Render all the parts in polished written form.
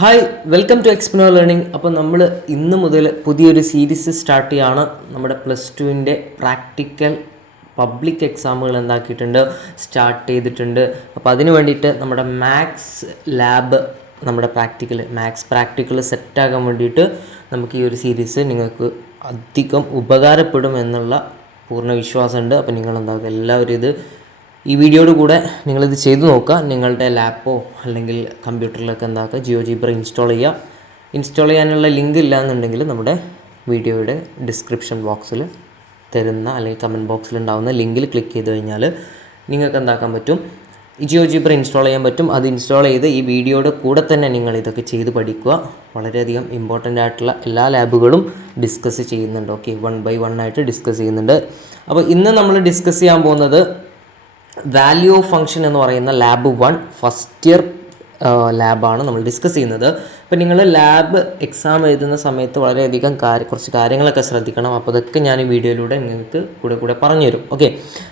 Hi welcome to Explore Learning. അപ്പോൾ നമ്മൾ ഇന്ന് മുതൽ പുതിയൊരു സീരീസ് സ്റ്റാർട്ട് ചെയ്യാണ്. നമ്മുടെ +2 പ്രാക്ടിക്കൽ പബ്ലിക് എക്സാമുകൾ എന്താക്കിയിട്ടുണ്ട്, സ്റ്റാർട്ട് ചെയ്തിട്ടുണ്ട്. അപ്പോൾ അതിന് വേണ്ടിയിട്ട് നമ്മുടെ മാത്സ് ലാബ്, നമ്മുടെ മാത്സ് പ്രാക്ടിക്കൽ സെറ്റാകാൻ വേണ്ടിയിട്ട് നമുക്ക് ഈ ഒരു സീരീസ് നിങ്ങൾക്ക് അധികം ഉപകാരപ്പെടും എന്നുള്ള പൂർണ്ണ വിശ്വാസമുണ്ട്. അപ്പോൾ നിങ്ങൾ എന്താക്കുക, എല്ലാവരും ഈ വീഡിയോയുടെ കൂടെ നിങ്ങളിത് ചെയ്തു നോക്കുക. നിങ്ങളുടെ ലാപ്പോ അല്ലെങ്കിൽ കമ്പ്യൂട്ടറിലൊക്കെ എന്താക്കുക, ജിയോജീബ്ര ഇൻസ്റ്റാൾ ചെയ്യാനുള്ള ലിങ്ക് ഇല്ലയെന്നുണ്ടെങ്കിൽ നമ്മുടെ വീഡിയോയുടെ ഡിസ്ക്രിപ്ഷൻ ബോക്സിൽ തരുന്ന അല്ലെങ്കിൽ കമൻറ്റ് ബോക്സിൽ ഉണ്ടാകുന്ന ലിങ്കിൽ ക്ലിക്ക് ചെയ്ത് കഴിഞ്ഞാൽ നിങ്ങൾക്ക് എന്താക്കാൻ പറ്റും, ജിയോജീബ്ര ഇൻസ്റ്റാൾ ചെയ്യാൻ പറ്റും. അത് ഇൻസ്റ്റാൾ ചെയ്ത് ഈ വീഡിയോയുടെ കൂടെ തന്നെ നിങ്ങൾ ഇതൊക്കെ ചെയ്ത് പഠിക്കുക. വളരെയധികം ഇമ്പോർട്ടൻ്റ് ആയിട്ടുള്ള എല്ലാ ലാബുകളും ഡിസ്കസ് ചെയ്യുന്നുണ്ട്. ഓക്കെ, 1 by 1 ആയിട്ട് ഡിസ്കസ് ചെയ്യുന്നുണ്ട്. അപ്പോൾ ഇന്ന് നമ്മൾ ഡിസ്കസ് ചെയ്യാൻ പോകുന്നത് വാല്യൂ ഓഫ് ഫംഗ്ഷൻ എന്ന് പറയുന്ന ലാബ് 1 ഫസ്റ്റ് ഇയർ ലാബാണ് നമ്മൾ ഡിസ്കസ് ചെയ്യുന്നത്. അപ്പോൾ നിങ്ങൾ ലാബ് എക്സാം എഴുതുന്ന സമയത്ത് വളരെയധികം കുറച്ച് കാര്യങ്ങളൊക്കെ ശ്രദ്ധിക്കണം. അപ്പോൾ അതൊക്കെ ഞാൻ ഈ വീഡിയോയിലൂടെ നിങ്ങൾക്ക് കൂടെ പറഞ്ഞുതരും. ഓക്കെ,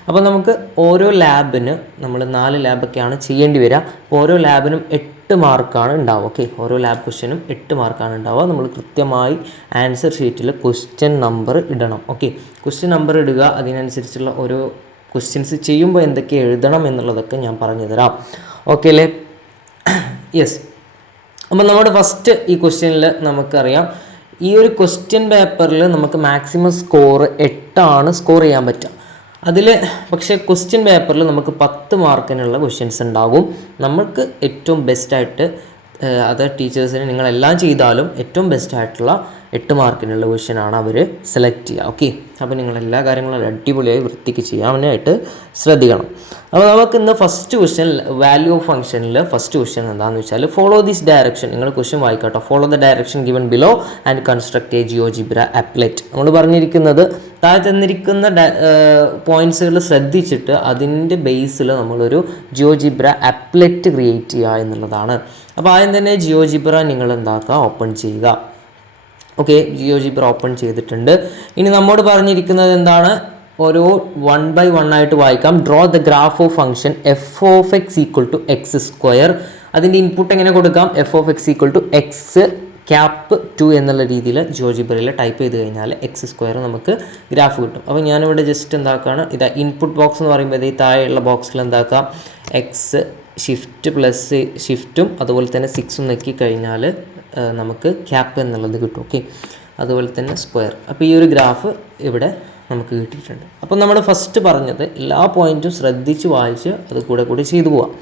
അപ്പോൾ നമുക്ക് ഓരോ ലാബിന് നമ്മൾ 4 ലാബൊക്കെയാണ് ചെയ്യേണ്ടി വരിക. അപ്പോൾ ഓരോ ലാബിനും 8 മാർക്കാണ് ഉണ്ടാവുക. ഓക്കെ, ഓരോ ലാബ് ക്വസ്റ്റ്യനും 8 മാർക്കാണ് ഉണ്ടാവുക. നമ്മൾ കൃത്യമായി ആൻസർ ഷീറ്റിൽ ക്വസ്റ്റ്യൻ നമ്പർ ഇടണം. ഓക്കെ, ക്വസ്റ്റ്യൻ നമ്പർ ഇടുക. അതിനനുസരിച്ചുള്ള ഓരോ ക്വസ്റ്റ്യൻസ് ചെയ്യുമ്പോൾ എന്തൊക്കെ എഴുതണം എന്നുള്ളതൊക്കെ ഞാൻ പറഞ്ഞു തരാം. ഓക്കെ അല്ലേ? യെസ്. അപ്പോൾ നമ്മുടെ ഫസ്റ്റ് ഈ ക്വസ്റ്റ്യനിൽ നമുക്കറിയാം, ഈ ഒരു ക്വസ്റ്റ്യൻ പേപ്പറിൽ നമുക്ക് മാക്സിമം സ്കോർ 8 സ്കോർ ചെയ്യാൻ പറ്റുക. അതിൽ പക്ഷേ ക്വസ്റ്റ്യൻ പേപ്പറിൽ നമുക്ക് 10 മാർക്കിനുള്ള ക്വസ്റ്റ്യൻസ് ഉണ്ടാകും. നമുക്ക് ഏറ്റവും ബെസ്റ്റായിട്ട് അതർ ടീച്ചേഴ്സിന് നിങ്ങളെല്ലാം ചെയ്താലും ഏറ്റവും ബെസ്റ്റായിട്ടുള്ള 8 മാർക്കിനുള്ള ക്വസ്റ്റ്യനാണ് അവർ സെലക്ട് ചെയ്യുക. ഓക്കെ, അപ്പോൾ നിങ്ങൾ എല്ലാ കാര്യങ്ങളും അടിപൊളിയായി വൃത്തിക്ക് ചെയ്യാനായിട്ട് ശ്രദ്ധിക്കണം. അപ്പോൾ നമുക്ക് ഇന്ന് ഫസ്റ്റ് ക്വസ്റ്റ്യൻ വാല്യൂ ഓഫ് ഫംഗ്ഷനിൽ ഫസ്റ്റ് ക്വസ്റ്റ്യൻ എന്താണെന്ന് വെച്ചാൽ, ഫോളോ ദിസ് ഡയറക്ഷൻ. നിങ്ങൾ ക്വസ്റ്റ്യൻ വായിക്കട്ടോ. Follow the direction given below and construct a GeoGebra applet. നമ്മൾ പറഞ്ഞിരിക്കുന്നത് താഴെ തന്നിരിക്കുന്ന പോയിൻറ്റ്സുകൾ ശ്രദ്ധിച്ചിട്ട് അതിൻ്റെ ബേസിൽ നമ്മളൊരു ജിയോജിബ്ര അപ്ലെറ്റ് ക്രിയേറ്റ് ചെയ്യുക എന്നുള്ളതാണ്. അപ്പോൾ ആദ്യം തന്നെ ജിയോജിബ്ര നിങ്ങൾ എന്താക്കുക, ഓപ്പൺ ചെയ്യുക. ഓക്കെ, ജിയോജിബ്ര ഓപ്പൺ ചെയ്തിട്ടുണ്ട്. ഇനി നമ്മോട് പറഞ്ഞിരിക്കുന്നത് എന്താണ്, ഓരോ 1 by 1 ആയിട്ട് വായിക്കാം. Draw the graph of function F of X equal to x². അതിൻ്റെ ഇൻപുട്ട് എങ്ങനെ കൊടുക്കാം, F of X equal to X cap 2 എന്നുള്ള രീതിയിൽ ജിയോജിബ്രയിൽ ടൈപ്പ് ചെയ്ത് കഴിഞ്ഞാൽ x² നമുക്ക് ഗ്രാഫ് കിട്ടും. അപ്പോൾ ഞാനിവിടെ ജസ്റ്റ് എന്താക്കുകയാണ്, ഇതാ ഇൻപുട്ട് ബോക്സ് എന്ന് പറയുമ്പോൾ ഈ താഴെയുള്ള ബോക്സിൽ എന്താക്കാം, എക്സ് ഷിഫ്റ്റും അതുപോലെ തന്നെ 6 നെക്കി കഴിഞ്ഞാൽ നമുക്ക് ക്യാപ്പ് എന്നുള്ളത് കിട്ടും. ഓക്കെ, അതുപോലെ തന്നെ സ്ക്വയർ. അപ്പോൾ ഈ ഒരു ഗ്രാഫ് ഇവിടെ നമുക്ക് കിട്ടിയിട്ടുണ്ട്. അപ്പോൾ നമ്മൾ ഫസ്റ്റ് പറഞ്ഞത് എല്ലാ പോയിൻറ്റും ശ്രദ്ധിച്ച് വായിച്ച് അത് കൂടെ ചെയ്തു പോവാം.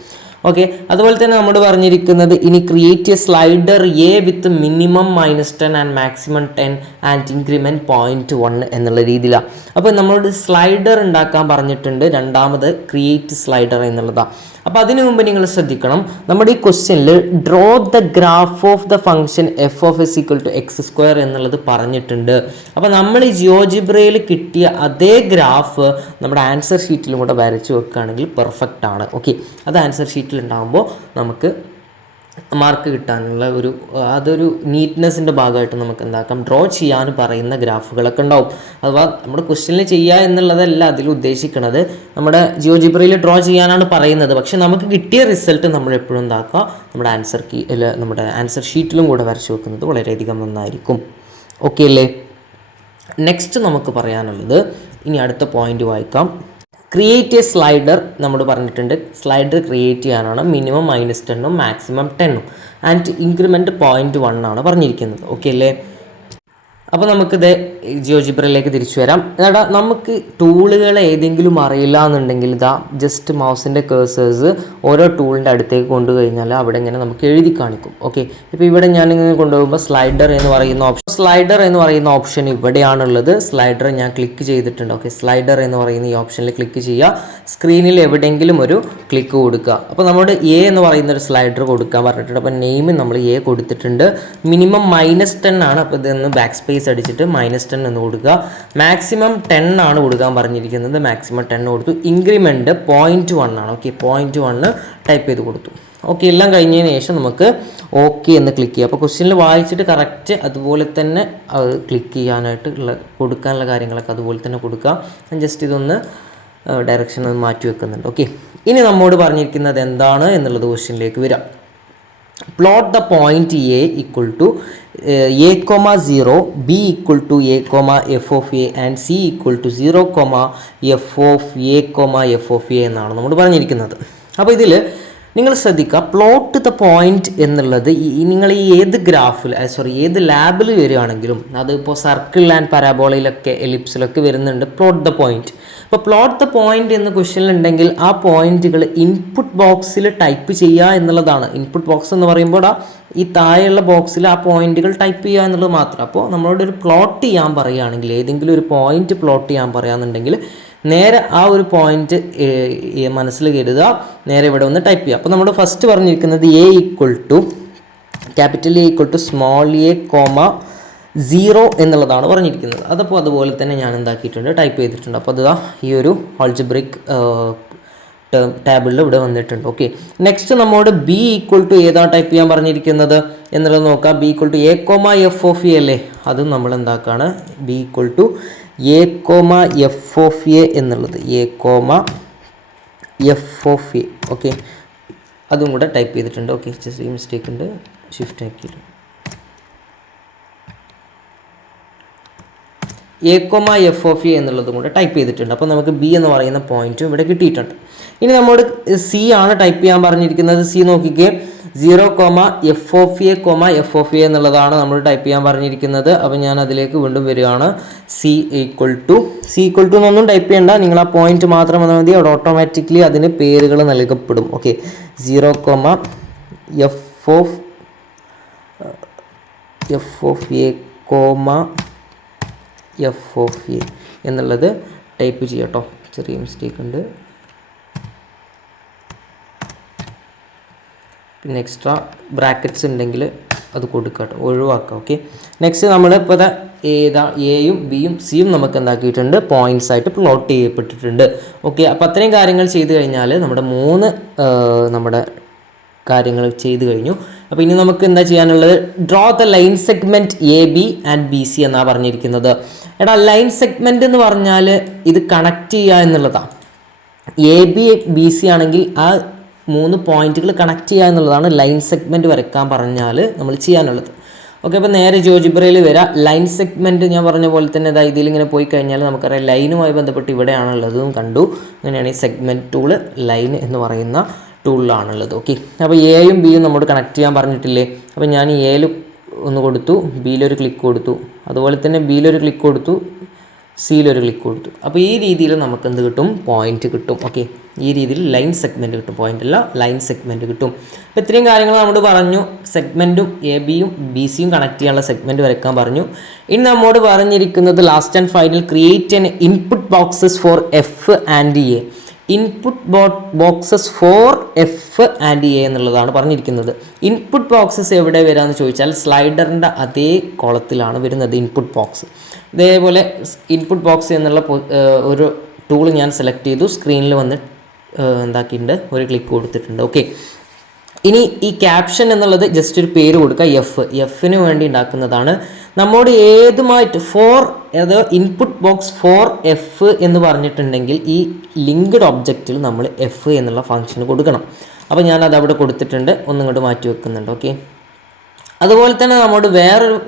ഓക്കെ, അതുപോലെ തന്നെ നമ്മൾ പറഞ്ഞിരിക്കുന്നത് ഇനി create A slider A with minimum -10 and maximum 10 and increment 0.1 എന്നുള്ള രീതിയിലാണ്. അപ്പോൾ നമ്മളോട് സ്ലൈഡർ ഉണ്ടാക്കാൻ പറഞ്ഞിട്ടുണ്ട്. രണ്ടാമത് ക്രിയേറ്റ് സ്ലൈഡർ എന്നുള്ളതാണ്. അപ്പോൾ അതിനു മുമ്പ് നിങ്ങൾ ശ്രദ്ധിക്കണം, നമ്മുടെ ഈ ക്വസ്റ്റ്യനിൽ draw the graph of the function F of S equal to x² എന്നുള്ളത് പറഞ്ഞിട്ടുണ്ട്. അപ്പോൾ നമ്മൾ ഈ ജിയോജിബ്രയിൽ കിട്ടിയ അതേ ഗ്രാഫ് നമ്മുടെ ആൻസർ ഷീറ്റിലും കൂടെ വരച്ച് വെക്കുകയാണെങ്കിൽ പെർഫെക്റ്റ് ആണ്. ഓക്കെ, അത് ആൻസർ ഷീറ്റിൽ ഉണ്ടാകുമ്പോൾ നമുക്ക് മാർക്ക് കിട്ടാനുള്ള അതൊരു നീറ്റ്നെസ്സിൻ്റെ ഭാഗമായിട്ട് നമുക്ക് എന്താക്കാം, ഡ്രോ ചെയ്യാൻ പറയുന്ന ഗ്രാഫുകളൊക്കെ ഉണ്ടാവും. അഥവാ നമ്മുടെ ക്വസ്റ്റ്യനിൽ ചെയ്യുക എന്നുള്ളതല്ല അതിൽ ഉദ്ദേശിക്കുന്നത്, നമ്മുടെ ജിയോജിബ്രയിൽ ഡ്രോ ചെയ്യാനാണ് പറയുന്നത്. പക്ഷെ നമുക്ക് കിട്ടിയ റിസൾട്ട് നമ്മൾ എപ്പോഴും എന്താക്കുക, നമ്മുടെ ആൻസർ ഷീറ്റിലും കൂടെ വരച്ച് വെക്കുന്നത് വളരെയധികം നന്നായിരിക്കും. ഓക്കെ അല്ലേ? നെക്സ്റ്റ് നമുക്ക് പറയാനുള്ളത്, ഇനി അടുത്ത പോയിന്റ് വായിക്കാം. ക്രിയേറ്റ് എ സ്ലൈഡർ നമ്മൾ പറഞ്ഞിട്ടുണ്ട്. സ്ലൈഡർ ക്രിയേറ്റ് ചെയ്യാനാണ് മിനിമം -10 മാക്സിമം 10 ആൻഡ് ഇൻക്രിമെൻറ്റ് 0.1 പറഞ്ഞിരിക്കുന്നത്. ഓക്കെ അല്ലേ? അപ്പോൾ നമുക്കിത് ജിയോജിബ്രയിലേക്ക് തിരിച്ചു വരാം. എടാ, നമുക്ക് ടൂളുകൾ ഏതെങ്കിലും അറിയില്ല എന്നുണ്ടെങ്കിൽ ഇതാ ജസ്റ്റ് മൗസിൻ്റെ കേഴ്സേഴ്സ് ഓരോ ടൂളിൻ്റെ അടുത്തേക്ക് കൊണ്ടുകഴിഞ്ഞാൽ അവിടെ ഇങ്ങനെ നമുക്ക് എഴുതി കാണിക്കും. ഓക്കെ, ഇപ്പോൾ ഇവിടെ ഞാനിങ്ങനെ കൊണ്ടുപോകുമ്പോൾ സ്ലൈഡർ എന്ന് പറയുന്ന ഓപ്ഷൻ ഇവിടെയാണുള്ളത്. സ്ലൈഡർ ഞാൻ ക്ലിക്ക് ചെയ്തിട്ടുണ്ട്. ഓക്കെ, സ്ലൈഡർ എന്ന് പറയുന്ന ഈ ഓപ്ഷനിൽ ക്ലിക്ക് ചെയ്യുക. സ്ക്രീനിൽ എവിടെയെങ്കിലും ഒരു ക്ലിക്ക് കൊടുക്കുക. അപ്പോൾ നമ്മുടെ എ എന്ന് പറയുന്ന ഒരു സ്ലൈഡർ കൊടുക്കാൻ പറഞ്ഞിട്ടുണ്ട്. അപ്പോൾ നെയിം നമ്മൾ എ കൊടുത്തിട്ടുണ്ട്. മിനിമം -10 ആണ്. അപ്പോൾ ഇതൊന്ന് ബാക്ക് സ്പേസ് അടിച്ചിട്ട് -10 എന്ന് കൊടുക്കുക. മാക്സിമം 10 ആണ് കൊടുക്കാൻ പറഞ്ഞിരിക്കുന്നത്. മാക്സിമം 10 കൊടുത്തു. ഇൻക്രിമെൻറ്റ് 0.1 ആണ്. ഓക്കെ, 0.1 ടൈപ്പ് ചെയ്ത് കൊടുത്തു. ഓക്കെ, എല്ലാം കഴിഞ്ഞതിന് ശേഷം നമുക്ക് ഓക്കെ എന്ന് ക്ലിക്ക് ചെയ്യുക. അപ്പോൾ ക്വസ്റ്റ്യനിൽ വായിച്ചിട്ട് കറക്റ്റ് അതുപോലെ തന്നെ അത് ക്ലിക്ക് ചെയ്യാനായിട്ട് കൊടുക്കാനുള്ള കാര്യങ്ങളൊക്കെ അതുപോലെ തന്നെ കൊടുക്കുക. ഞാൻ ജസ്റ്റ് ഇതൊന്ന് ഡയറക്ഷൻ ഒന്ന് മാറ്റി വെക്കുന്നുണ്ട്. ഓക്കെ, ഇനി നമ്മോട് പറഞ്ഞിരിക്കുന്നത് എന്താണ് എന്നുള്ളത് ക്വസ്റ്റ്യനിലേക്ക് വരാം. Plot the point A equal to a comma 0, b equal to a comma f of a and c equal to 0 comma f of a comma f of a എന്നാണ് നമ്മൾ പറഞ്ഞിരിക്കുന്നത്. അപ്പോൾ ഇതിൽ നിങ്ങൾ ശ്രദ്ധിക്കുക, പ്ലോട്ട് ദ പോയിന്റ് എന്നുള്ളത് നിങ്ങൾ ഈ ഏത് ഗ്രാഫിൽ ഏത് ലാബിൽ വരികയാണെങ്കിലും, അതിപ്പോൾ സർക്കിൾ ആൻഡ് പരാബോളയിലൊക്കെ എലിപ്സിലൊക്കെ വരുന്നുണ്ട് പ്ലോട്ട് ദ പോയിന്റ്. അപ്പോൾ പ്ലോട്ട് ദ പോയിന്റ് എന്ന ക്വസ്റ്റ്യൻ ഉണ്ടെങ്കിൽ ആ പോയിന്റുകൾ ഇൻപുട്ട് ബോക്സിൽ ടൈപ്പ് ചെയ്യുക എന്നുള്ളതാണ്. ഇൻപുട്ട് ബോക്സ് എന്ന് പറയുമ്പോൾ ഈ താഴെയുള്ള ബോക്സിൽ ആ പോയിന്റുകൾ ടൈപ്പ് ചെയ്യുക എന്നുള്ളത് മാത്രം. അപ്പോൾ നമ്മളോട് ഒരു പ്ലോട്ട് ചെയ്യാൻ പറയുകയാണെങ്കിൽ, ഏതെങ്കിലും ഒരു പോയിന്റ് പ്ലോട്ട് ചെയ്യാൻ പറയുകയാണെന്നുണ്ടെങ്കിൽ നേരെ ആ ഒരു പോയിന്റ് മനസ്സിൽ കരുതുക, നേരെ ഇവിടെ ഒന്ന് ടൈപ്പ് ചെയ്യുക. അപ്പോൾ നമ്മൾ ഫസ്റ്റ് പറഞ്ഞിരിക്കുന്നത് A equal to capital A equal to small A comma 0 എന്നുള്ളതാണ് പറഞ്ഞിരിക്കുന്നത്. അതപ്പോൾ അതുപോലെ തന്നെ ഞാൻ എന്താക്കിയിട്ടുണ്ട്, ടൈപ്പ് ചെയ്തിട്ടുണ്ട്. അപ്പോൾ അത് ഈ ഒരു ആൾജിബ്രിക് ടേബിളിൽ ഇവിടെ വന്നിട്ടുണ്ട്. ഓക്കെ, നെക്സ്റ്റ് നമ്മോട് ബി ഈക്വൽ ടു ഏതാണ് ടൈപ്പ് ചെയ്യാൻ പറഞ്ഞിരിക്കുന്നത് എന്നുള്ളത് നോക്കാം. B equal to A comma F of A അല്ലേ, അതും നമ്മൾ എന്താക്കാണ്, B equal to A comma F of A എന്നുള്ളത്, A comma F of A. Okay, അതും കൂടെ ടൈപ്പ് ചെയ്തിട്ടുണ്ട്. ഓക്കെ, ചെറിയ മിസ്റ്റേക്ക് ഉണ്ട്, ഷിഫ്റ്റ് ആക്കിയിട്ട് A comma F of A എന്നുള്ളതും കൂടെ ടൈപ്പ് ചെയ്തിട്ടുണ്ട്. അപ്പോൾ നമുക്ക് ബി എന്ന് പറയുന്ന പോയിന്റും ഇവിടെ കിട്ടിയിട്ടുണ്ട്. ഇനി നമ്മോട് സി ആണ് ടൈപ്പ് ചെയ്യാൻ പറഞ്ഞിരിക്കുന്നത്. സി നോക്കിക്കേ, 0 comma F of A comma F of A എന്നുള്ളതാണ് നമ്മൾ ടൈപ്പ് ചെയ്യാൻ പറഞ്ഞിരിക്കുന്നത്. അപ്പോൾ ഞാൻ അതിലേക്ക് വീണ്ടും വരികയാണ്. സി ഈക്വൽ ടു എന്നൊന്നും ടൈപ്പ് ചെയ്യേണ്ട, നിങ്ങൾ ആ പോയിന്റ് മാത്രം വന്നാൽ മതി. അവിടെ ഓട്ടോമാറ്റിക്കലി അതിന് പേരുകൾ നൽകപ്പെടും. Okay, 0 comma F of A comma F of A എന്നുള്ളത് ടൈപ്പ് ചെയ്യട്ടോ, ചെറിയ മിസ്റ്റേക്ക് ഉണ്ട്. പിന്നെ എക്സ്ട്രാ ബ്രാക്കറ്റ്സ് ഉണ്ടെങ്കിൽ അത് കൊടുക്കട്ടോ, ഒഴിവാക്കാം. ഓക്കെ, നെക്സ്റ്റ് നമ്മൾ ഇപ്പോൾ എയും ബിയും സിയും നമുക്ക് എന്താക്കിയിട്ടുണ്ട്, പോയിന്റ്സ് ആയിട്ട് പ്ലോട്ട് ചെയ്യപ്പെട്ടിട്ടുണ്ട്. ഓക്കെ, അപ്പോൾ അത്രയും കാര്യങ്ങൾ ചെയ്ത് കഴിഞ്ഞാൽ നമ്മുടെ കാര്യങ്ങൾ ചെയ്ത് കഴിഞ്ഞു. അപ്പോൾ ഇനി നമുക്ക് എന്താ ചെയ്യാനുള്ളത്, draw the line segment A B and B C എന്നാണ് പറഞ്ഞിരിക്കുന്നത്. എടാ, ലൈൻ സെഗ്മെൻറ്റ് എന്ന് പറഞ്ഞാൽ ഇത് കണക്ട് ചെയ്യുക എന്നുള്ളതാണ്. എ ബി ബി സി ആണെങ്കിൽ ആ 3 പോയിന്റുകൾ കണക്ട് ചെയ്യുക എന്നുള്ളതാണ് ലൈൻ സെഗ്മെൻറ്റ് വരയ്ക്കാൻ പറഞ്ഞാൽ നമ്മൾ ചെയ്യാനുള്ളത്. ഓക്കെ, അപ്പോൾ നേരെ ജിയോജിബ്രയിൽ വരാം. ലൈൻ സെഗ്മെൻറ്റ് ഞാൻ പറഞ്ഞ പോലെ തന്നെ ഇതിലിങ്ങനെ പോയി കഴിഞ്ഞാൽ നമുക്കറിയാം ലൈനുമായി ബന്ധപ്പെട്ട് ഇവിടെയാണുള്ളതും കണ്ടു. അങ്ങനെയാണ് ഈ സെഗ്മെൻറ്റ് ടൂള് ലൈൻ എന്ന് പറയുന്ന ടൂളിലാണുള്ളത്. ഓക്കെ, അപ്പോൾ എയും ബിയും നമ്മോട് കണക്ട് ചെയ്യാൻ പറഞ്ഞിട്ടില്ലേ. അപ്പോൾ ഞാൻ എയിൽ ഒന്ന് കൊടുത്തു, ബിയിലൊരു ക്ലിക്ക് കൊടുത്തു, അതുപോലെ തന്നെ ബിയിലൊരു ക്ലിക്ക് കൊടുത്തു, സിയിലൊരു ക്ലിക്ക് കൊടുത്തു. അപ്പോൾ ഈ രീതിയിൽ നമുക്ക് എന്ത് കിട്ടും, പോയിന്റ് കിട്ടും. ഓക്കെ, ഈ രീതിയിൽ ലൈൻ സെഗ്മെൻറ്റ് കിട്ടും, പോയിന്റ് അല്ല ലൈൻ സെഗ്മെൻറ്റ് കിട്ടും. അപ്പോൾ ഇത്രയും കാര്യങ്ങൾ നമ്മൾ പറഞ്ഞു. സെഗ്മെൻറ്റും എ ബിയും ബി സിയും കണക്ട് ചെയ്യാനുള്ള സെഗ്മെൻറ്റ് വരയ്ക്കാൻ പറഞ്ഞു. ഇനി നമ്മോട് പറഞ്ഞിരിക്കുന്നത് last and final create an input boxes for F and A. Input boxes for F and A എന്നുള്ളതാണ് പറഞ്ഞിരിക്കുന്നത്. ഇൻപുട്ട് ബോക്സസ് എവിടെ വരാമെന്ന് ചോദിച്ചാൽ സ്ലൈഡറിൻ്റെ അതേ കോളത്തിലാണ് വരുന്നത് ഇൻപുട്ട് ബോക്സ്. ഇതേപോലെ ഇൻപുട്ട് ബോക്സ് എന്നുള്ള ഒരു ടൂൾ ഞാൻ സെലക്ട് ചെയ്തു, സ്ക്രീനിൽ വന്ന് എന്താക്കിയിട്ടുണ്ട്, ഒരു ക്ലിക്ക് കൊടുത്തിട്ടുണ്ട്. ഓക്കെ, ഇനി ഈ ക്യാപ്ഷൻ എന്നുള്ളത് ജസ്റ്റ് ഒരു പേര് കൊടുക്കുക, എഫിന് വേണ്ടി ഉണ്ടാക്കുന്നതാണ്. നമ്മോട് ഏതുമായിട്ട് ഇൻപുട്ട് ബോക്സ് ഫോർ എഫ് എന്ന് പറഞ്ഞിട്ടുണ്ടെങ്കിൽ ഈ ലിങ്ക്ഡ് ഒബ്ജക്റ്റിൽ നമ്മൾ എഫ് എന്നുള്ള ഫംഗ്ഷന് കൊടുക്കണം. അപ്പോൾ ഞാനത് അവിടെ കൊടുത്തിട്ടുണ്ട്, ഒന്നിങ്ങോട്ട് മാറ്റി വെക്കുന്നുണ്ട്. ഓക്കെ, അതുപോലെ തന്നെ നമ്മോട് വേറൊരു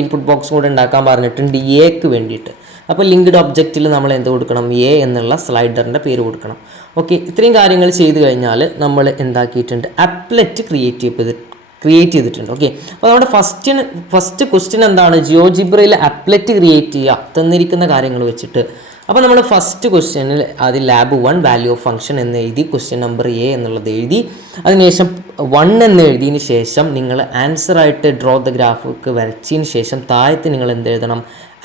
ഇൻപുട്ട് ബോക്സ് കൂടെ ഉണ്ടാക്കാൻ പറഞ്ഞിട്ടുണ്ട് എക്ക് വേണ്ടിയിട്ട്. അപ്പോൾ ലിങ്ക്ഡ് ഒബ്ജക്റ്റിൽ നമ്മൾ എന്ത് കൊടുക്കണം, എ എന്നുള്ള സ്ലൈഡറിൻ്റെ പേര് കൊടുക്കണം. ഓക്കെ, ഇത്രയും കാര്യങ്ങൾ ചെയ്ത് കഴിഞ്ഞാൽ നമ്മൾ എന്താക്കിയിട്ടുണ്ട്, അപ്ലെറ്റ് ക്രിയേറ്റ് ചെയ്തിട്ടുണ്ട്. ഓക്കെ, അപ്പോൾ നമ്മുടെ ഫസ്റ്റ് ക്വസ്റ്റ്യൻ എന്താണ്, ജിയോജിബ്രയിൽ അപ്ലെറ്റ് ക്രിയേറ്റ് ചെയ്യുക തന്നിരിക്കുന്ന കാര്യങ്ങൾ വെച്ചിട്ട്. അപ്പോൾ നമ്മൾ ഫസ്റ്റ് ക്വസ്റ്റ്യനിൽ ആദ്യം ലാബ് 1 വാല്യൂ ഓഫ് ഫംഗ്ഷൻ എന്ന് എഴുതി, ക്വസ്റ്റ്യൻ നമ്പർ എ എന്നുള്ളത് എഴുതി, അതിനുശേഷം 1 എന്ന് എഴുതിയതിന് ശേഷം നിങ്ങൾ ആൻസറായിട്ട് ഡ്രോ ദ ഗ്രാഫിക്ക് വരച്ചതിന് ശേഷം താഴത്ത് നിങ്ങൾ എന്ത് എഴുതണം,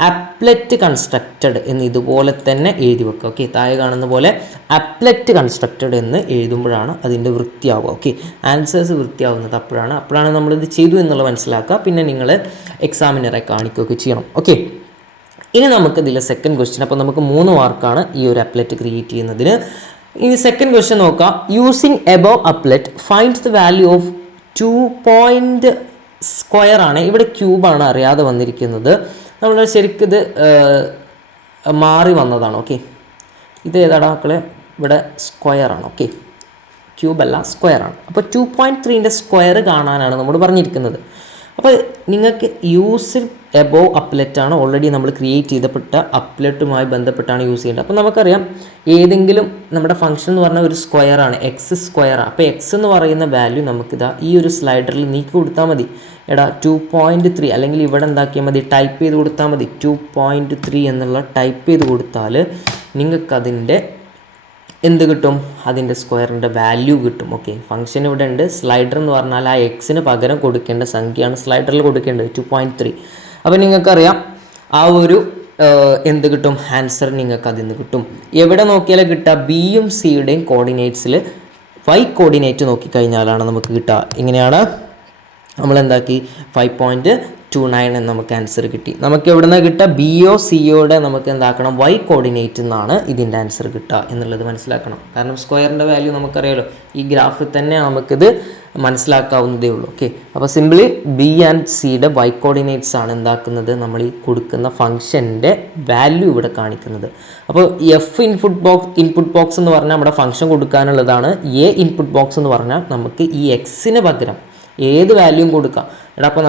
അപ്ലെറ്റ് കൺസ്ട്രക്റ്റഡ് എന്ന് ഇതുപോലെ തന്നെ എഴുതി വെക്കുക. ഓക്കെ, താഴെ കാണുന്ന പോലെ അപ്ലെറ്റ് കൺസ്ട്രക്റ്റഡ് എന്ന് എഴുതുമ്പോഴാണ് അതിൻ്റെ വൃത്തിയാവുക. ഓക്കെ, ആൻസേഴ്സ് വൃത്തിയാവുന്നത് അപ്പോഴാണ് നമ്മളിത് ചെയ്തു എന്നുള്ളത് മനസ്സിലാക്കുക. പിന്നെ നിങ്ങൾ എക്സാമിനറെ കാണിക്കുകയൊക്കെ ചെയ്യണം. ഓക്കെ, ഇനി നമുക്ക് ഇതിലെ സെക്കൻഡ് ക്വസ്റ്റ്യൻ. അപ്പോൾ നമുക്ക് 3 മാർക്കാണ് ഈ ഒരു അപ്ലെറ്റ് ക്രിയേറ്റ് ചെയ്യുന്നതിന്. ഇനി സെക്കൻഡ് ക്വസ്റ്റ്യൻ നോക്കാം. Using above applet find the value of 2 point square ആണ്. ഇവിടെ ക്യൂബാണ് അറിയാതെ വന്നിരിക്കുന്നത്. നമ്മൾ ശരിക്കും ഇത് മാറി വന്നതാണ്. ഓക്കെ, ഇത് ഏതാടാ മക്കളെ, ഇവിടെ സ്ക്വയർ ആണ്. ഓക്കെ, ക്യൂബല്ല സ്ക്വയറാണ്. അപ്പോൾ 2.3ൻ്റെ സ്ക്വയർ കാണാനാണ് നമ്മൾ പറഞ്ഞിരിക്കുന്നത്. അപ്പോൾ നിങ്ങൾക്ക് യൂസ് എബോവ് അപ്ലെറ്റാണ് ഓൾറെഡി നമ്മൾ ക്രിയേറ്റ് ചെയ്തപ്പെട്ട അപ്ലെറ്റുമായി ബന്ധപ്പെട്ടാണ് യൂസ് ചെയ്യേണ്ടത്. അപ്പോൾ നമുക്കറിയാം ഏതെങ്കിലും നമ്മുടെ ഫംഗ്ഷൻ എന്ന് പറഞ്ഞാൽ ഒരു സ്ക്വയറാണ്, എക്സ് സ്ക്വയറാണ്. അപ്പോൾ എക്സ് എന്ന് പറയുന്ന വാല്യൂ നമുക്കിതാ ഈ ഒരു സ്ലൈഡറിൽ നീക്കി കൊടുത്താൽ മതി. 2.3 അല്ലെങ്കിൽ ഇവിടെ എന്താക്കിയാൽ മതി, ടൈപ്പ് ചെയ്ത് കൊടുത്താൽ മതി. 2.3 എന്നുള്ള ടൈപ്പ് ചെയ്ത് കൊടുത്താൽ നിങ്ങൾക്കതിൻ്റെ എന്ത് കിട്ടും, അതിൻ്റെ സ്ക്വയറിൻ്റെ വാല്യൂ കിട്ടും. ഓക്കെ, ഫംഗ്ഷൻ ഇവിടെ ഉണ്ട്. സ്ലൈഡർ എന്ന് പറഞ്ഞാൽ ആ എക്സിന് പകരം കൊടുക്കേണ്ട സംഖ്യയാണ് സ്ലൈഡറിൽ കൊടുക്കേണ്ടത് 2.3. അപ്പോൾ നിങ്ങൾക്കറിയാം ആ ഒരു എന്ത് കിട്ടും, ആൻസർ നിങ്ങൾക്ക് അതിൽ നിന്ന് കിട്ടും. എവിടെ നോക്കിയാലും കിട്ടുക, ബിയും സിയുടെയും കോർഡിനേറ്റ്സിൽ വൈ കോർഡിനേറ്റ് നോക്കിക്കഴിഞ്ഞാലാണ് നമുക്ക് കിട്ടുക. ഇങ്ങനെയാണ് നമ്മൾ എന്താക്കി 5.29 എന്ന് നമുക്ക് ആൻസർ കിട്ടി. നമുക്ക് എവിടെ നിന്നാണ് കിട്ടുക, ബിയോ സിയോടെ നമുക്ക് എന്താക്കണം, വൈ കോർഡിനേറ്റ് എന്നാണ് ഇതിൻ്റെ ആൻസർ കിട്ടുക എന്നുള്ളത് മനസ്സിലാക്കണം. കാരണം സ്ക്വയറിൻ്റെ വാല്യൂ നമുക്കറിയാലോ, ഈ ഗ്രാഫിൽ തന്നെ നമുക്കിത് മനസ്സിലാക്കാവുന്നതേ ഉള്ളൂ. ഓക്കെ, അപ്പോൾ സിംപ്ലി ബി ആൻഡ് സിയുടെ വൈ കോർഡിനേറ്റ്സ് ആണ് എന്താക്കുന്നത്, നമ്മൾ ഈ കൊടുക്കുന്ന ഫംഗ്ഷൻ്റെ വാല്യൂ ഇവിടെ കാണിക്കുന്നത്. അപ്പോൾ എഫ് ഇൻപുട്ട് ബോക്സ് എന്ന് പറഞ്ഞാൽ നമ്മുടെ ഫംഗ്ഷൻ കൊടുക്കാനുള്ളതാണ്. എ ഇൻപുട്ട് ബോക്സ് എന്ന് പറഞ്ഞാൽ നമുക്ക് ഈ എക്സിന് പകരം ഏത് വാല്യൂം കൊടുക്കാം. അപ്പോൾ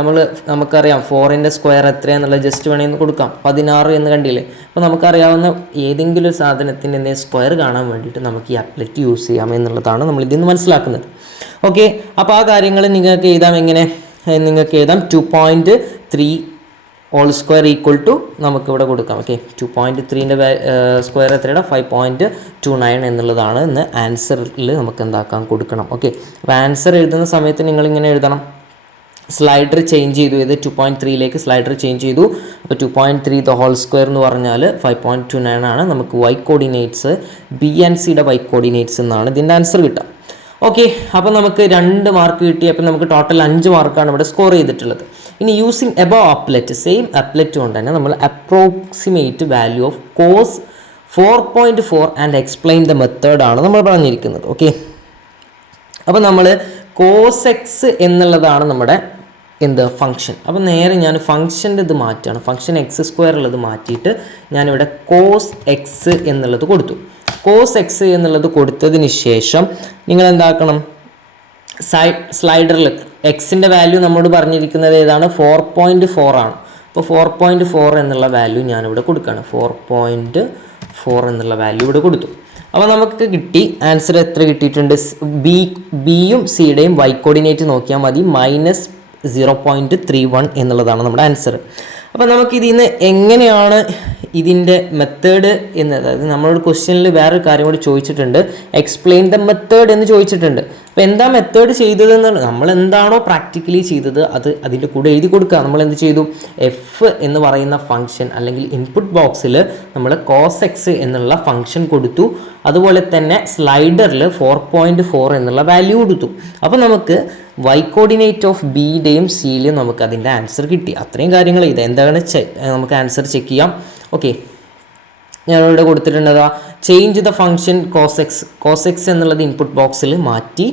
നമുക്കറിയാം 4ൻ്റെ സ്ക്വയർ എത്രയാണെന്നുള്ളത് ജസ്റ്റ് വേണമെങ്കിൽ കൊടുക്കാം, 16 എന്ന് കണ്ടില്ലേ. അപ്പോൾ നമുക്കറിയാവുന്ന ഏതെങ്കിലും ഒരു സാധനത്തിൻ്റെ സ്ക്വയർ കാണാൻ വേണ്ടിയിട്ട് നമുക്ക് ഈ അപ്ലെറ്റ് യൂസ് ചെയ്യാം എന്നുള്ളതാണ് നമ്മൾ ഇതിൽ നിന്ന് മനസ്സിലാക്കുന്നത്. ഓക്കെ, അപ്പോൾ ആ കാര്യങ്ങൾ നിങ്ങൾക്ക് എഴുതാം. എങ്ങനെ നിങ്ങൾക്ക് എഴുതാം, 2.3 ഹോൾ സ്ക്വയർ ഈക്വൽ ടു നമുക്കിവിടെ കൊടുക്കാം. ഓക്കെ, 2.3ൻ്റെ സ്ക്വയർ എത്രയുടെ 5.29 എന്നുള്ളതാണ് ഇന്ന് ആൻസറിൽ നമുക്ക് എന്താക്കാം കൊടുക്കണം. ഓക്കെ, അപ്പോൾ ആൻസർ എഴുതുന്ന സമയത്ത് നിങ്ങളിങ്ങനെ എഴുതണം, സ്ലൈഡർ ചേഞ്ച് ചെയ്തു, ഇത് 2.3ലേക്ക് സ്ലൈഡർ ചേഞ്ച് ചെയ്തു. അപ്പോൾ 2.3 ദ ഹോൾ സ്ക്വയർ എന്ന് പറഞ്ഞാൽ 5.29 ആണ്. നമുക്ക് വൈ കോർഡിനേറ്റ്സ് ബി ആൻഡ് സിയുടെ വൈ കോർഡിനേറ്റ്സ് എന്നാണ് ഇതിൻ്റെ ആൻസർ കിട്ടുക. ഓക്കെ, അപ്പോൾ നമുക്ക് 2 മാർക്ക് കിട്ടി. അപ്പോൾ നമുക്ക് ടോട്ടൽ 5 മാർക്കാണ് ഇവിടെ സ്കോർ ചെയ്തിട്ടുള്ളത്. ഇനി using above applet, same applet കൊണ്ട് തന്നെ നമ്മൾ approximate value of cos 4.4 and explain the മെത്തേഡാണ് നമ്മൾ പറഞ്ഞിരിക്കുന്നത്. ഓക്കെ, അപ്പോൾ നമ്മൾ കോസ് എക്സ് എന്നുള്ളതാണ് നമ്മുടെ ഫംഗ്ഷൻ. അപ്പോൾ നേരെ ഞാൻ ഫംഗ്ഷൻ്റെ ഇത് മാറ്റുകയാണ്. ഫംഗ്ഷൻ എക്സ് സ്ക്വയറുള്ളത് മാറ്റിയിട്ട് ഞാനിവിടെ കോസ് എക്സ് എന്നുള്ളത് കൊടുത്തു. കോസ് എക്സ് എന്നുള്ളത് കൊടുത്തതിന് ശേഷം നിങ്ങൾ എന്താക്കണം, സ്ലൈഡറിൽ എക്സിൻ്റെ വാല്യൂ നമ്മോട് പറഞ്ഞിരിക്കുന്നത് ഏതാണ്, 4.4 ആണ്. അപ്പോൾ 4.4 എന്നുള്ള വാല്യൂ ഞാനിവിടെ കൊടുക്കുകയാണ്. 4.4 എന്നുള്ള വാല്യൂ ഇവിടെ കൊടുത്തു. അപ്പോൾ നമുക്ക് കിട്ടി ആൻസർ എത്ര കിട്ടിയിട്ടുണ്ട്, ബിയും സിയുടെയും വൈ കോർഡിനേറ്റ് നോക്കിയാൽ മതി, -0.31 എന്നുള്ളതാണ് നമ്മുടെ ആൻസർ. അപ്പോൾ നമുക്ക് ഇതിൽ നിന്ന് എങ്ങനെയാണ് ഇതിൻ്റെ മെത്തേഡ് എന്ന്, അതായത് നമ്മളോട് ക്വസ്റ്റ്യനിൽ വേറൊരു കാര്യം കൂടി ചോദിച്ചിട്ടുണ്ട്, എക്സ്പ്ലെയിൻ ദ മെത്തേഡ് എന്ന് ചോദിച്ചിട്ടുണ്ട്. അപ്പോൾ എന്താ മെത്തേഡ് ചെയ്തതെന്ന്, നമ്മൾ എന്താണോ പ്രാക്ടിക്കലി ചെയ്തത് അത് അതിൻ്റെ കൂടെ എഴുതി കൊടുക്കുക. നമ്മൾ എന്ത് ചെയ്തു, എഫ് എന്ന് പറയുന്ന ഫംഗ്ഷൻ അല്ലെങ്കിൽ ഇൻപുട്ട് ബോക്സിൽ നമ്മൾ കോസ് എക്സ് എന്നുള്ള ഫംഗ്ഷൻ കൊടുത്തു. അതുപോലെ തന്നെ സ്ലൈഡറിൽ 4.4 എന്നുള്ള വാല്യൂ കൊടുത്തു. അപ്പോൾ നമുക്ക് വൈ കോർഡിനേറ്റ് ഓഫ് ബിയുടെയും സിയിലും നമുക്ക് അതിൻ്റെ ആൻസർ കിട്ടി. അത്രയും കാര്യങ്ങൾ ഇത് എന്താണ് നമുക്ക് ആൻസർ ചെക്ക് ചെയ്യാം. ഓക്കെ, ഞാനിവിടെ കൊടുത്തിട്ടുണ്ടതാ, change the function cos x എന്നുള്ളത് ഇൻപുട്ട് ബോക്സിൽ മാറ്റി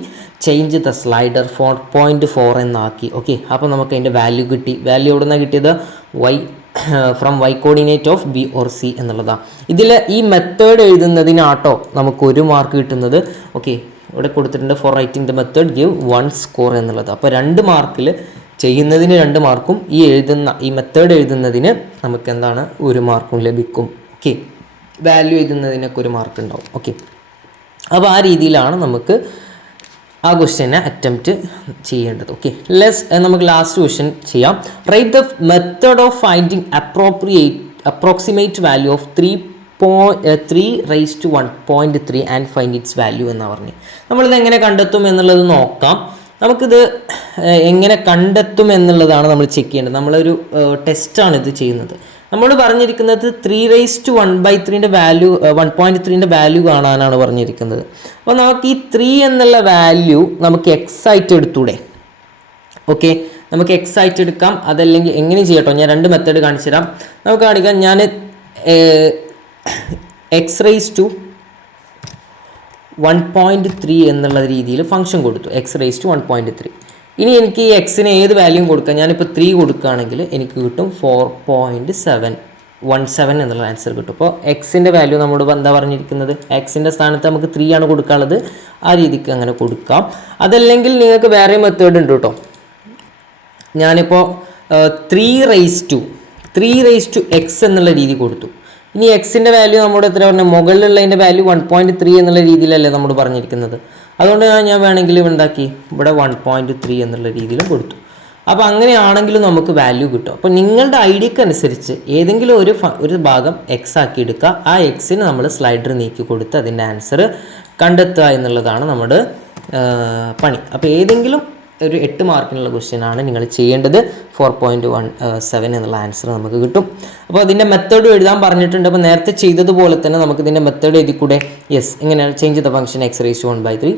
ചേഞ്ച് ദ സ്ലൈഡർ 4.4 എന്നാക്കി. ഓക്കെ, അപ്പോൾ നമുക്ക് അതിൻ്റെ വാല്യൂ കിട്ടി. വാല്യൂ എവിടെ നിന്നാണ് കിട്ടിയത്, from Y coordinate of B or C എന്നുള്ളതാണ്. ഇതിൽ ഈ മെത്തേഡ് എഴുതുന്നതിനാട്ടോ നമുക്ക് 1 മാർക്ക് കിട്ടുന്നത്. ഓക്കെ, ഇവിടെ കൊടുത്തിട്ടുണ്ട് for writing the method give 1 score എന്നുള്ളത്. അപ്പോൾ 2 മാർക്കിൽ ചെയ്യുന്നതിന് 2 മാർക്കും ഈ മെത്തേഡ് എഴുതുന്നതിന് നമുക്ക് എന്താണ് 1 മാർക്കും ലഭിക്കും. ഓക്കെ, വാല്യൂ എഴുതുന്നതിനൊക്കെ 1 മാർക്ക് ഉണ്ടാവും. ഓക്കെ, അപ്പോൾ ആ രീതിയിലാണ് നമുക്ക് ആ ക്വസ്റ്റ്യനെ അറ്റംപ്റ്റ് ചെയ്യേണ്ടത്. ഓക്കെ, നമുക്ക് ലാസ്റ്റ് ക്വസ്റ്റ്യൻ ചെയ്യാം. Write the method of finding approximate value of 3 and find it's value എന്നാണ് പറഞ്ഞത്. നമ്മളിത് എങ്ങനെ കണ്ടെത്തും എന്നുള്ളത് നോക്കാം. നമുക്കിത് എങ്ങനെ കണ്ടെത്തും എന്നുള്ളതാണ് നമ്മൾ ചെക്ക് ചെയ്യേണ്ടത്. നമ്മളൊരു ടെസ്റ്റാണ് ഇത് ചെയ്യുന്നത്. നമ്മൾ പറഞ്ഞിരിക്കുന്നത് 3⁻⁴ വാല്യൂ 1.3ൻ്റെ വാല്യൂ കാണാനാണ് പറഞ്ഞിരിക്കുന്നത്. അപ്പോൾ നമുക്ക് ഈ 3 എന്നുള്ള വാല്യൂ നമുക്ക് എക്സ് ആയിട്ട് എടുത്തൂടെ. ഓക്കെ, നമുക്ക് എക്സ് ആയിട്ട് എടുക്കാം. അതല്ലെങ്കിൽ എങ്ങനെ ചെയ്യട്ടോ, ഞാൻ 2 മെത്തേഡ് കാണിച്ചു തരാം. നമുക്ക് കാണിക്കാം. ഞാൻ x⁻⁴ എന്നുള്ള രീതിയിൽ ഫംഗ്ഷൻ കൊടുത്തു, x⁻⁴. ഇനി എനിക്ക് ഈ എക്സിന് ഏത് വാല്യൂ കൊടുക്കാം, ഞാനിപ്പോൾ 3 കൊടുക്കുകയാണെങ്കിൽ എനിക്ക് കിട്ടും 4.7 0.17 എന്നുള്ള ആൻസർ കിട്ടും. അപ്പോൾ എക്സിൻ്റെ വാല്യൂ നമ്മോട് എന്താ പറഞ്ഞിരിക്കുന്നത്, എക്സിൻ്റെ സ്ഥാനത്ത് നമുക്ക് 3 ആണ് കൊടുക്കാനുള്ളത്, ആ രീതിക്ക് അങ്ങനെ കൊടുക്കാം. അതല്ലെങ്കിൽ നിങ്ങൾക്ക് വേറെ മെത്തേഡ് ഉണ്ട് കേട്ടോ. ഞാനിപ്പോൾ 3 x എന്നുള്ള രീതി കൊടുത്തു. ഇനി എക്സിൻ്റെ വാല്യൂ നമ്മുടെ എത്ര പറഞ്ഞാൽ മുകളിലുള്ളതിൻ്റെ വാല്യൂ 1.3 എന്നുള്ള രീതിയിലല്ലേ നമ്മൾ പറഞ്ഞിരിക്കുന്നത്. അതുകൊണ്ട് ഞാൻ വേണമെങ്കിൽ ഉണ്ടാക്കി ഇവിടെ 1.3 എന്നുള്ള രീതിയിലും കൊടുത്തു. അപ്പോൾ അങ്ങനെയാണെങ്കിലും നമുക്ക് വാല്യൂ കിട്ടും. അപ്പോൾ നിങ്ങളുടെ ഐഡിയക്ക് അനുസരിച്ച് ഏതെങ്കിലും ഒരു ഭാഗം എക്സ് ആക്കി എടുക്കുക. ആ എക്സിന് നമ്മൾ സ്ലൈഡർ നീക്കി കൊടുത്ത് അതിൻ്റെ ആൻസർ കണ്ടെത്തുക എന്നുള്ളതാണ് നമ്മുടെ പണി. അപ്പോൾ ഏതെങ്കിലും ഒരു 8 മാർക്കിനുള്ള ക്വസ്റ്റ്യനാണ് നിങ്ങൾ ചെയ്യേണ്ടത്. 4.17 എന്നുള്ള ആൻസർ നമുക്ക് കിട്ടും. അപ്പോൾ അതിൻ്റെ മെത്തേഡ് എഴുതാൻ പറഞ്ഞിട്ടുണ്ട്. അപ്പോൾ നേരത്തെ ചെയ്തതുപോലെ തന്നെ നമുക്ക് ഇതിൻ്റെ മെത്തേഡ് എഴുതിക്കൂടെ? യെസ്, എങ്ങനെയാണ്? Change the function x⁻1/3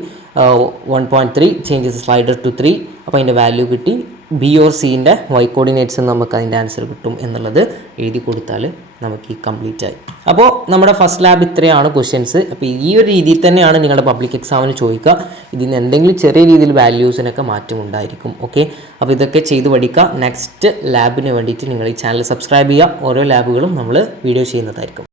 1.3 change slider to 3. അപ്പോൾ അതിൻ്റെ വാല്യൂ കിട്ടി. ബി ഓർ സിൻ്റെ y കോർഡിനേറ്റ്സ് നമുക്ക് അതിൻ്റെ ആൻസർ കിട്ടും എന്നുള്ളത് എഴുതി കൊടുത്താൽ നമുക്ക് ഈ കംപ്ലീറ്റ് ആയി. അപ്പോൾ നമ്മുടെ ഫസ്റ്റ് ലാബ് ഇത്രയാണ് ക്വസ്റ്റ്യൻസ്. അപ്പോൾ ഈ ഒരു രീതിയിൽ തന്നെയാണ് നിങ്ങളുടെ പബ്ലിക് എക്സാമിന് ചോദിക്കുക. ഇതിന് എന്തെങ്കിലും ചെറിയ രീതിയിൽ വാല്യൂസിനൊക്കെ മാറ്റം ഉണ്ടായിരിക്കും. ഓക്കെ, അപ്പോൾ ഇതൊക്കെ ചെയ്ത് പഠിക്കുക. നെക്സ്റ്റ് ലാബിന് വേണ്ടിയിട്ട് നിങ്ങൾ ഈ ചാനൽ സബ്സ്ക്രൈബ് ചെയ്യുക. ഓരോ ലാബുകളും നമ്മൾ വീഡിയോ ചെയ്യുന്നതായിരിക്കും.